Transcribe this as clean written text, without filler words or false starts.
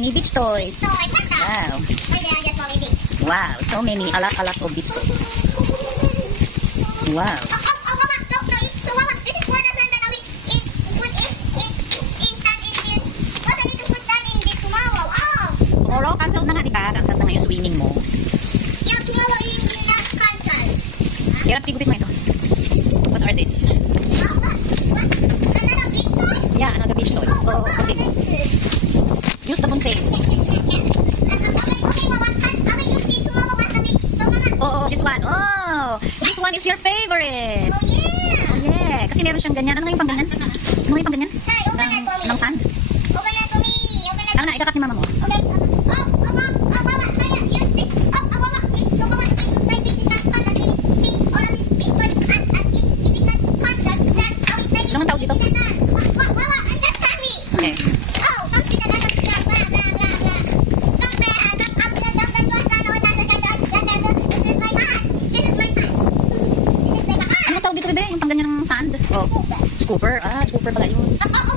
Any beach toys. So I want that. Wow. Oh, yeah, just mommy beach. Wow, so many. A lot of beach toys. Wow. Mama, so Mama, this is one of the that we put in sand in this. What I need to put sand in this tomorrow. Wow. Tomorrow, cancel na nga, di ba? Cancel na nga yung swimming mo. Yeah, tomorrow in that cancel. Hirap, tigupit mo ito. What are this? What? Another beach toy? Yeah, another beach toy. Oh, okay. Use the contain. Okay, Mama. I will use this tomorrow at the beach. So, Mama. Oh, this one. Oh, this one is your favorite. Oh, yeah. Oh, yeah. Kasi meron siyang ganyan. Ano nga yung pang ganyan? Ano nga yung pang ganyan? Hey, open that for me. Ng sand? Open that for me. Open that. Tama na, ikakat ni mama mo. Okay. Mama, use this. Mama. So, Mama, like this is not fun. All of this big one. And it is not fun. That I will take it. Anong tawag dito? Mama, understand me. Okay. Oh, something that blah, blah, blah, blah, blah. This is my hand. This is my hand. Ano tawag dito, bebe? Yung pang ganyan ng sand? Oh, scooper. Ah, scooper pala yun. Mama,